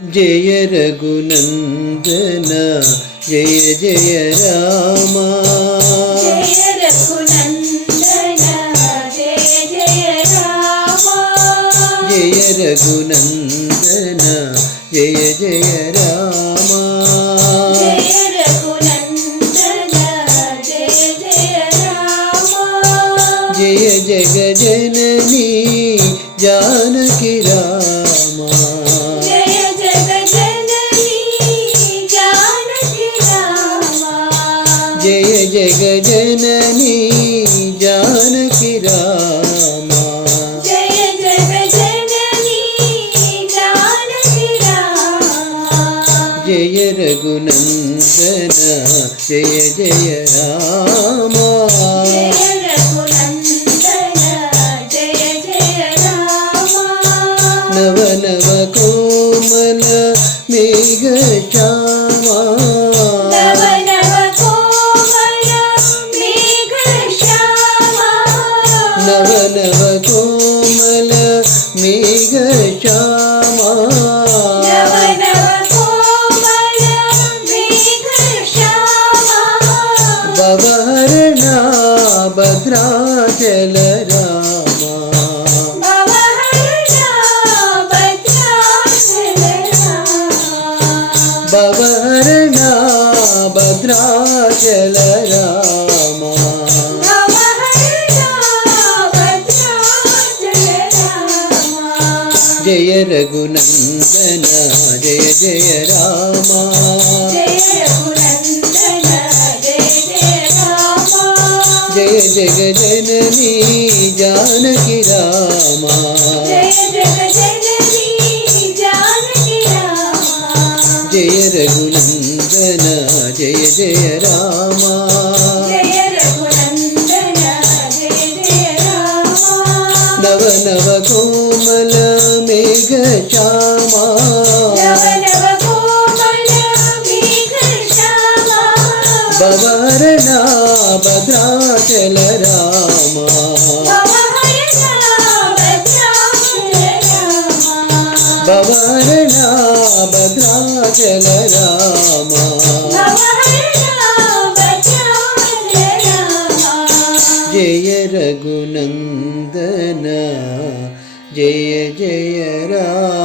జయ రఘునందన జయ జయ రామ జయ రఘునందన జయ జయ రామ జయ రఘునందన జయ జయ రామ జయ రఘునందన జయ జయ రామ జయ జగజనని జానకి రామ జయ జగజనని జానకి రామ జయ జగజనని జానకి రామ జయ జగజనని జానకి రామ జయ రఘునందన జయ జయ రామ జయ రఘునందన జయ జయ రామ నవ నవ కోమల మేఘ శ్యామ నవ నవ కోమల మేఘ శ్యామ నవ నవ కోమల మేఘ శ్యామ నవ నవ కోమల మేఘ శ్యామ భవహరణ భద్రాచల రామ భవహరణ భద్రాచల రామ భవహరణ భద్రాచల రామ భవహరణ భద్రాచల రామ జయ రఘునందన జయ జయ రామ జయ రఘునందన జయ జయ రామ జయ జగజనని జానకి రామ జయ జగజనని జానకి రామ జయ రఘునందన జయ జయ రామ జయ రఘునందన జయ జయ రామ నవ నవ కోమల మేఘ శ్యామ నవ నవ కోమల మేఘ శ్యామ భవహరణ భద్రాచల రామ భవహరణ భద్రాచల రామ భవహరణ భద్రాచల రామ భవహరణ భద్రాచల రామ జయ రఘునందన జయ జయ రామ